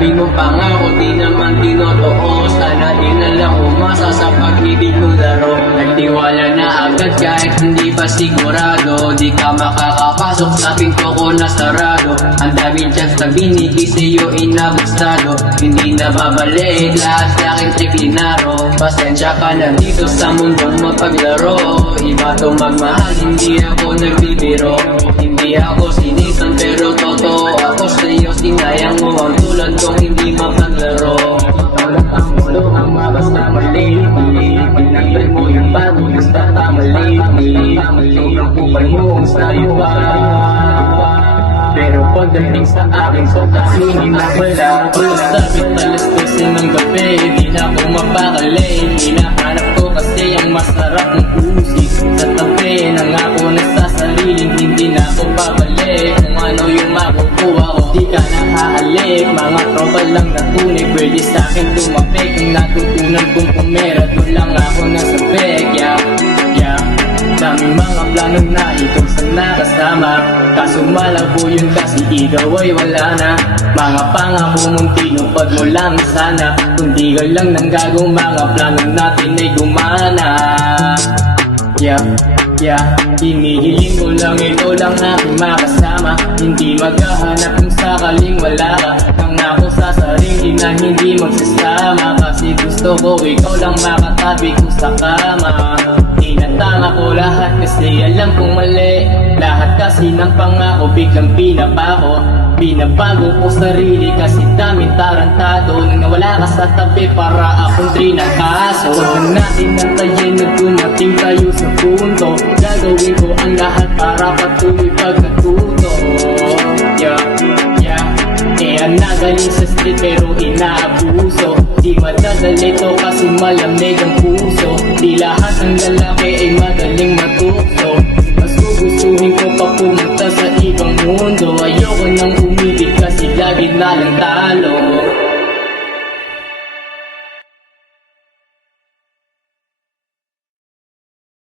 dami mong pangako, di naman tinotoo. Sana di na lang umasa sa pag-ibig mong laro. Nagtiwala na agad kahit hindi pa sigurado. Di ka makakapasok sa pinto ko na sarado. Ang daming chance na binigay sa'yo inabustado. Hindi na babalik lahat sa aking triklinaro. Pasensya ka na dito sa mundong mapaglaro. Iba to magmahal, hindi ako nagbibiro. Hindi ako sinisan pero totoo ako sa'yo. Sinayang mo ang tulad kong hindi mapaglaro. Tawag ang mundo ang mabasta mali. Pinaglan mo yung bago basta tamali. Sobrang kupal mo ang sayo pa. Pero pagdating sa akin so kasingin na wala. Pagkasabit alas 12 ng gabi, di na ako mapakali. Hinahanap ko kasi ang masarap ng pusik. Sa tabi nang ako nagsasaliling, hindi na ako babalik. Kung ano yung makukuha ko, di ka nakahalik. Mga tropa lang na tunay, pwede sa'kin tumapik. Ang natutunan kong pumera, doon lang ako nasabik. Daming mga planong na ikaw sana kasama. Kaso malabo yun kasi ikaw ay wala na. Mga pangako mong tinupad mo lang sana. Kung di ka lang nang gagawin, mga planong natin ay gumana. Hinihiling ko lang ikaw lang aking makasama. Hindi maghahanap kung sakaling wala ka. Nang ako sa sarili na hindi magsasama. Kasi gusto ko ikaw lang makatabi ko sa kama. Tinatama ko lahat kasi alam kong mali. Lahat kasi ng pangako biglang pinapako. Binabago ko sarili kasi daming tarantado. Nang nawala ka sa tabi para akong trinakaso. Huwag na natin nantayin na dumating tayo sa punto. Gagawin ko ang lahat para patuloy pag natuto. Kaya nagaling sa street pero inaabuso. Di madadali to kasi malamig ang puso. Di lahat ng lalaki ay madaling matukso. Mas gugustuhin ko pa pumunta sa ibang mundo. Ayoko nang umibig kasi lagi na lang talo.